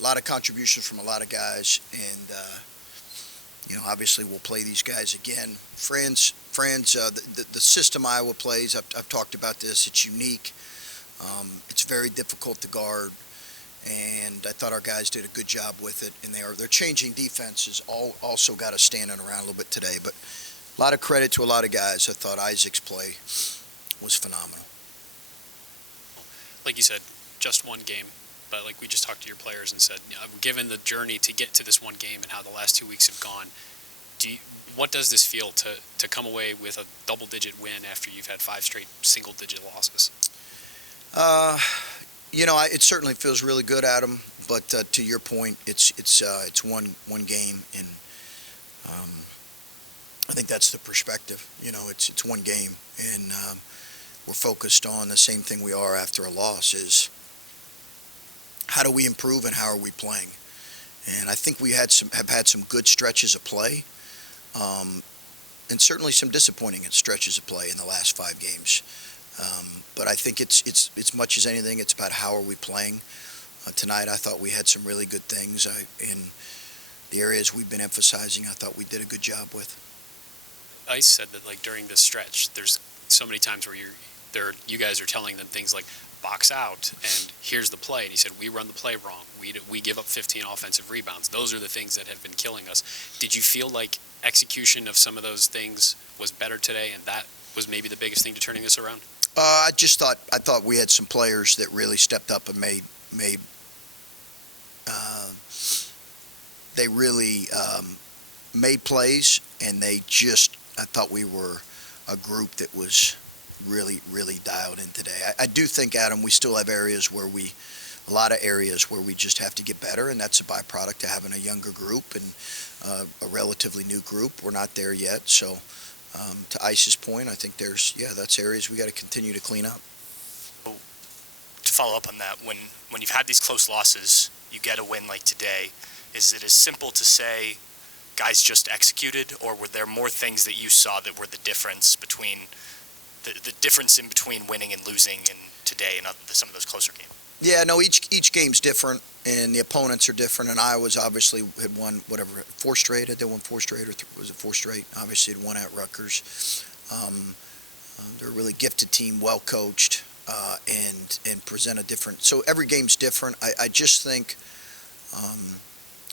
a lot of contributions from a lot of guys, and obviously we'll play these guys again. The system Iowa plays, I've talked about this. It's unique. It's very difficult to guard, and I thought our guys did a good job with it. And they're changing defenses. Also got us standing around a little bit today, but a lot of credit to a lot of guys. I thought Isaac's play was phenomenal. Like you said, just one game. But like we just talked to your players and said, given the journey to get to this one game and how the last 2 weeks have gone, what does this feel to come away with a double-digit win after you've had 5 straight single-digit losses? It certainly feels really good, Adam. But to your point, it's one game, and I think that's the perspective. It's one game, and we're focused on the same thing we are after a loss: is how do we improve and how are we playing? And I think we have had some good stretches of play, and certainly some disappointing stretches of play in the last 5 games. But I think it's much as anything, it's about how are we playing. Tonight, I thought we had some really good things. In the areas we've been emphasizing, I thought we did a good job with. Ice said that like during this stretch, there's so many times where you guys are telling them things like box out and here's the play, and he said we run the play wrong. We give up 15 offensive rebounds. Those are the things that have been killing us. Did you feel like execution of some of those things was better today, and that was maybe the biggest thing to turning this around? I thought we had some players that really stepped up and made plays, and I thought we were a group that was really, really dialed in today. I do think, Adam, we still have a lot of areas where we just have to get better, and that's a byproduct of having a younger group and a relatively new group. We're not there yet, so to Ice's point, I think that's areas we got to continue to clean up. To follow up on that, when you've had these close losses, you get a win like today, is it as simple to say guys just executed, or were there more things that you saw that were the difference between the difference in between winning and losing in today and some of those closer games? Yeah, no, each game's different, and the opponents are different, and Iowa's obviously had won, 4 straight? Had they won 4 straight, or was it 4 straight? Obviously had won at Rutgers. They're a really gifted team, well coached, and present a different. So every game's different. I just think,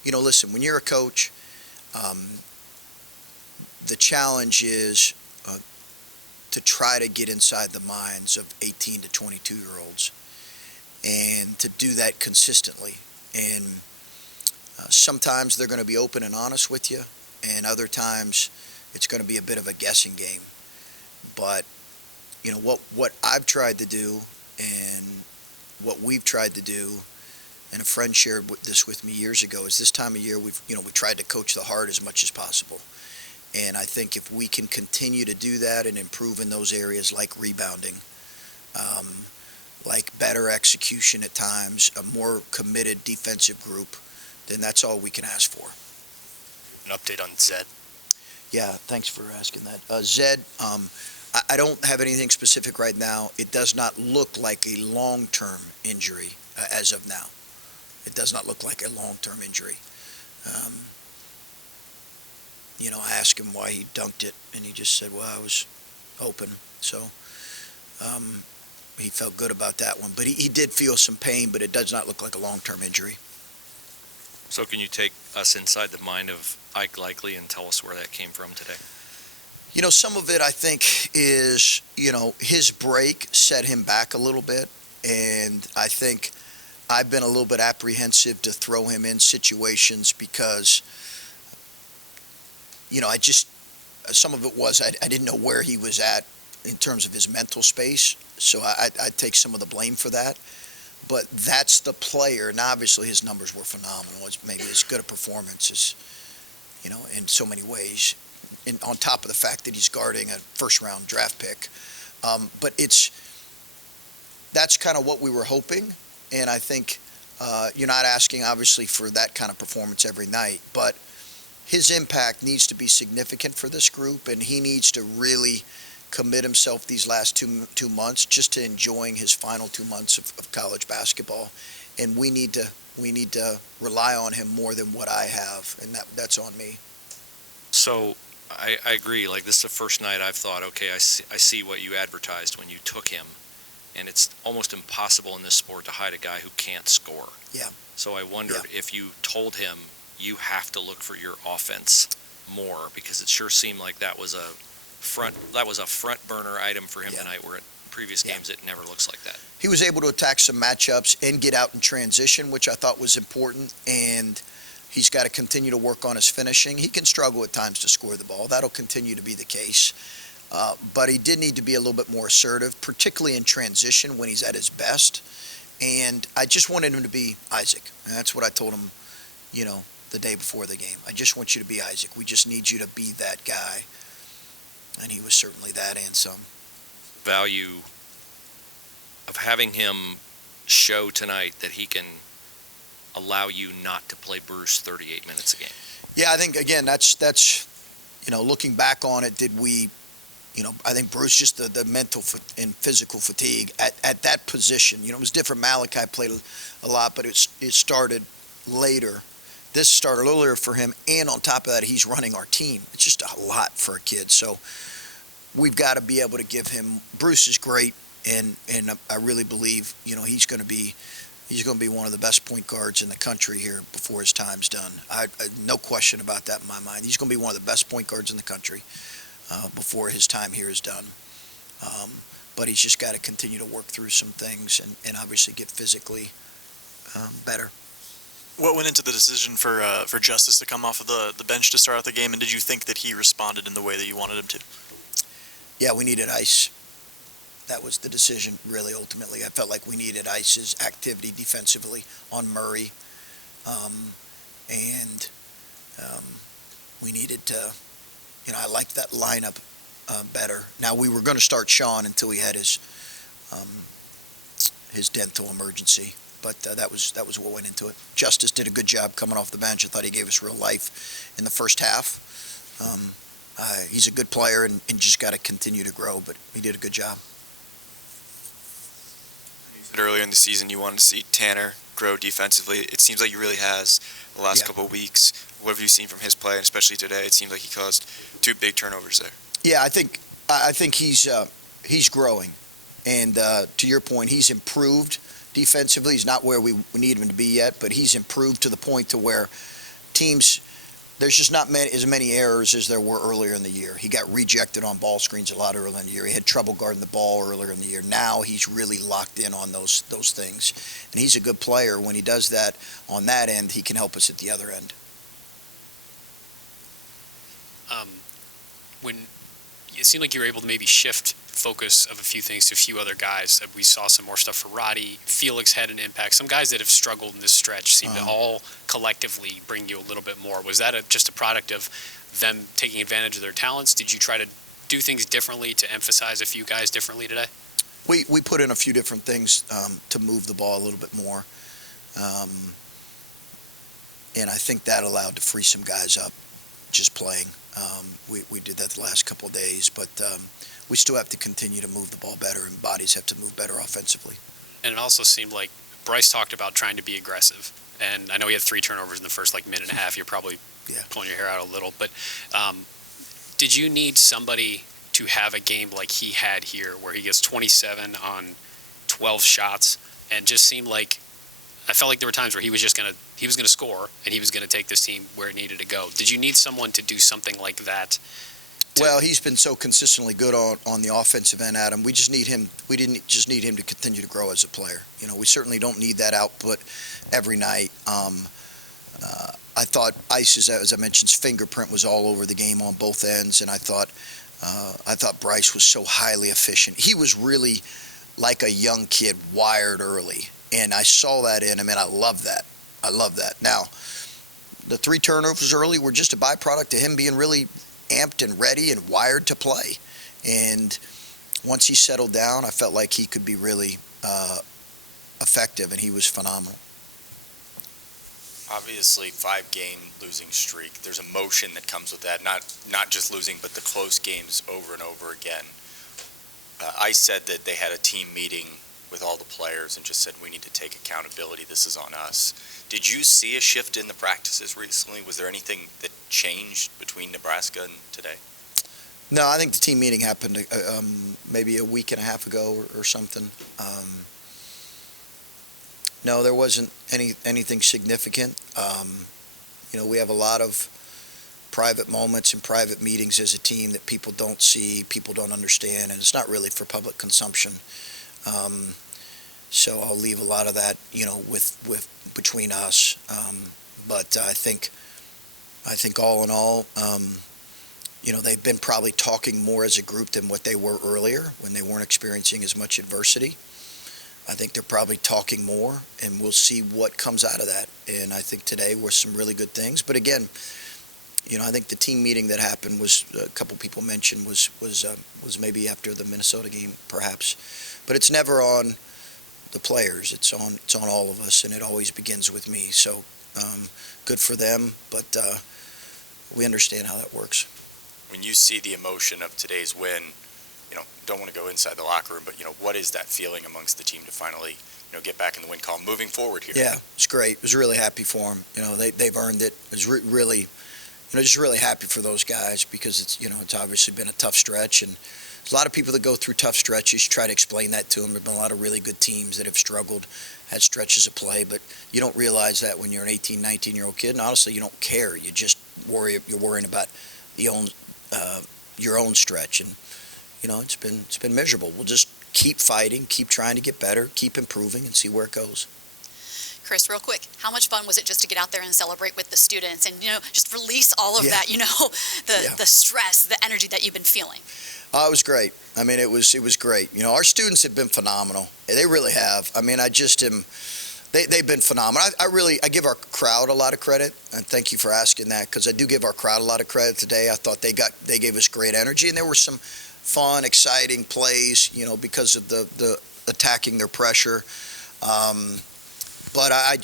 listen, when you're a coach, the challenge is to try to get inside the minds of 18 to 22-year-olds. And to do that consistently. And sometimes they're going to be open and honest with you, and other times it's going to be a bit of a guessing game. But, what I've tried to do and what we've tried to do, and a friend shared this with me years ago, is this time of year we tried to coach the heart as much as possible. And I think if we can continue to do that and improve in those areas like rebounding, like better execution at times, a more committed defensive group, then that's all we can ask for. An update on Zed? Yeah, thanks for asking that. Zed, I don't have anything specific right now. It does not look like a long-term injury as of now. It does not look like a long-term injury. I asked him why he dunked it, and he just said, well, I was open. So he felt good about that one. But he did feel some pain, but it does not look like a long-term injury. So can you take us inside the mind of Ike Likely and tell us where that came from today? Some of it, I think, is, his break set him back a little bit. And I think I've been a little bit apprehensive to throw him in situations because, some of it was I didn't know where he was at in terms of his mental space. So I take some of the blame for that. But that's the player, and obviously his numbers were phenomenal. It's maybe as good a performance as, in so many ways, on top of the fact that he's guarding a first-round draft pick. But that's kind of what we were hoping, and I think you're not asking, obviously, for that kind of performance every night, but his impact needs to be significant for this group, and he needs to really commit himself these last two months just to enjoying his final 2 months of college basketball and we need to rely on him more than what I have, and that's on me. So I agree. Like, this is the first night I've thought, okay, I see what you advertised when you took him, and it's almost impossible in this sport to hide a guy who can't score. Yeah. So I wondered if you told him you have to look for your offense more, because it sure seemed like that was a front burner item for him tonight, where in previous games it never looks like that. He was able to attack some matchups and get out in transition, which I thought was important, and he's got to continue to work on his finishing. He can struggle at times to score the ball. That'll continue to be the case. But he did need to be a little bit more assertive, particularly in transition when he's at his best. And I just wanted him to be Isaac. And that's what I told him, the day before the game. I just want you to be Isaac. We just need you to be that guy. And he was certainly that and some. Value of having him show tonight that he can allow you not to play Bruce 38 minutes a game. Yeah, I think, again, that's looking back on it, I think Bruce, just the mental and physical fatigue at that position. It was different. Malachi played a lot, but it started later. This started earlier for him, and on top of that, he's running our team. It's just a lot for a kid. So we've got to be able to give him. Bruce is great, and I really believe he's going to be one of the best point guards in the country here before his time's done. No question about that in my mind. He's going to be one of the best point guards in the country before his time here is done. But he's just got to continue to work through some things and obviously get physically better. What went into the decision for Justice to come off of the bench to start out the game, and did you think that he responded in the way that you wanted him to? Yeah, we needed ice. That was the decision, really, ultimately. I felt like we needed Ice's activity defensively on Murray. We needed to, I liked that lineup better. Now, we were going to start Sean until he had his dental emergency, but that was what went into it. Justice did a good job coming off the bench. I thought he gave us real life in the first half. He's a good player and just got to continue to grow, but he did a good job. Earlier in the season, you wanted to see Tanner grow defensively. It seems like he really has the last couple of weeks. What have you seen from his play, and especially today? It seems like he caused 2 big turnovers there. Yeah, I think he's growing, and to your point, he's improved defensively. He's not where we need him to be yet, but he's improved to the point to where teams. There's just not as many errors as there were earlier in the year. He got rejected on ball screens a lot earlier in the year. He had trouble guarding the ball earlier in the year. Now he's really locked in on those things. And he's a good player. When he does that on that end, he can help us at the other end. When it seemed like you were able to maybe shift focus of a few things to a few other guys. We saw some more stuff for Roddy. Felix had an impact. Some guys that have struggled in this stretch seem to all collectively bring you a little bit more. Was that just a product of them taking advantage of their talents? Did you try to do things differently to emphasize a few guys differently today? We put in a few different things to move the ball a little bit more. And I think that allowed to free some guys up just playing. We did that the last couple of days, but we still have to continue to move the ball better, and bodies have to move better offensively. And it also seemed like Bryce talked about trying to be aggressive. And I know he had 3 turnovers in the first minute and a half. You're probably pulling your hair out a little. But did you need somebody to have a game like he had here, where he gets 27 on 12 shots, and just seemed like I felt like there were times where he was going to score, and he was going to take this team where it needed to go. Did you need someone to do something like that? Well, he's been so consistently good on the offensive end, Adam. We just need him. We didn't just need him to continue to grow as a player. We certainly don't need that output every night. I thought Ice's, as I mentioned, his fingerprint was all over the game on both ends, and I thought Bryce was so highly efficient. He was really like a young kid, wired early, and I saw that in him, and I love that. Now, the 3 turnovers early were just a byproduct of him being really amped and ready and wired to play. And once he settled down, I felt like he could be really effective, and he was phenomenal. Obviously, 5-game losing streak. There's emotion that comes with that. Not just losing, but the close games over and over again. Ice said that they had a team meeting with all the players and just said, we need to take accountability, this is on us. Did you see a shift in the practices recently? Was there anything that changed between Nebraska and today? No, I think the team meeting happened maybe a week and a half ago or something. No, there wasn't anything significant. We have a lot of private moments and private meetings as a team that people don't see, people don't understand, and it's not really for public consumption. So I'll leave a lot of that, with between us. But I think all in all, they've been probably talking more as a group than what they were earlier when they weren't experiencing as much adversity. I think they're probably talking more, and we'll see what comes out of that. And I think today were some really good things. But again, I think the team meeting that happened was, a couple people mentioned, was maybe after the Minnesota game, perhaps. But it's never on the players. It's on all of us, and it always begins with me. So good for them, but we understand how that works. When you see the emotion of today's win, don't want to go inside the locker room, but what is that feeling amongst the team to finally, get back in the win column moving forward here? Yeah, it's great. I was really happy for them. They've earned it. It was really, just really happy for those guys because it's obviously been a tough stretch, and there's a lot of people that go through tough stretches. You try to explain that to them. There've been a lot of really good teams that have struggled, had stretches of play, but you don't realize that when you're an 18, 19-year-old kid, and honestly, you don't care. You just you're worrying about your own stretch, and it's been miserable. We'll just keep fighting, keep trying to get better, keep improving, and see where it goes. Chris, real quick, how much fun was it just to get out there and celebrate with the students and, just release all of that, the stress, the energy that you've been feeling? It was great. I mean, it was great. Our students have been phenomenal. They really have. I mean, I just am. They've been phenomenal. I give our crowd a lot of credit, and thank you for asking that, because I do give our crowd a lot of credit today. I thought they gave us great energy, and there were some fun, exciting plays, because of the attacking their pressure. But I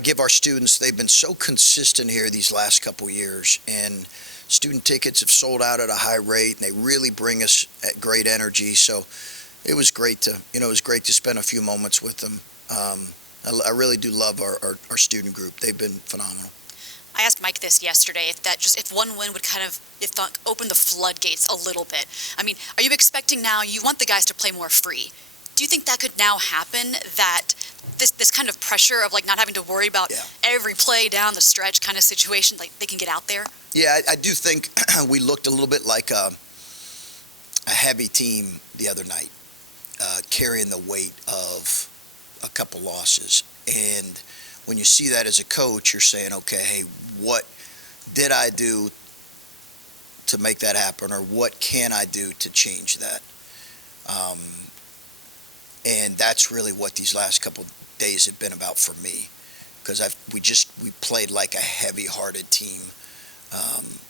give our students, they've been so consistent here these last couple years, and student tickets have sold out at a high rate, and they really bring us at great energy. So it was great to spend a few moments with them. I really do love our student group. They've been phenomenal. I asked Mike this yesterday, if one win would open the floodgates a little bit. I mean, are you expecting now, you want the guys to play more free? Do you think that could now happen, that this kind of pressure of not having to worry about every play down the stretch kind of situation, they can get out there? Yeah, I do think we looked a little bit like a heavy team the other night, carrying the weight of a couple losses. And when you see that as a coach, you're saying, okay, hey, what did I do to make that happen, or what can I do to change that? And that's really what these last couple days have been about for me, because we played like a heavy-hearted team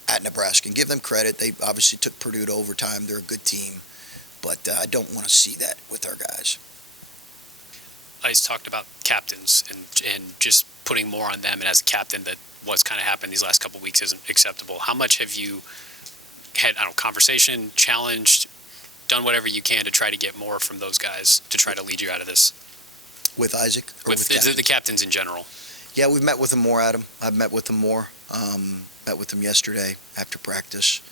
at Nebraska. And give them credit, they obviously took Purdue to overtime. They're a good team, but I don't want to see that with our guys. Ice talked about captains and just putting more on them, and as a captain, that what's kind of happened these last couple of weeks isn't acceptable. How much have you had, conversation, challenged, done whatever you can to try to get more from those guys to try to lead you out of this? With Isaac? Or with the captains in general? Yeah, we've met with them more, Adam. I've met with them more. Met with them yesterday after practice.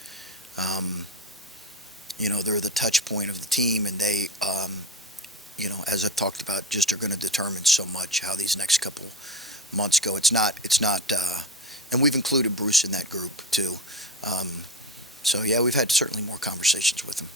They're the touch point of the team, and they, as I've talked about, just are going to determine so much how these next couple months go. It's not, and we've included Bruce in that group too. So yeah, we've had certainly more conversations with them.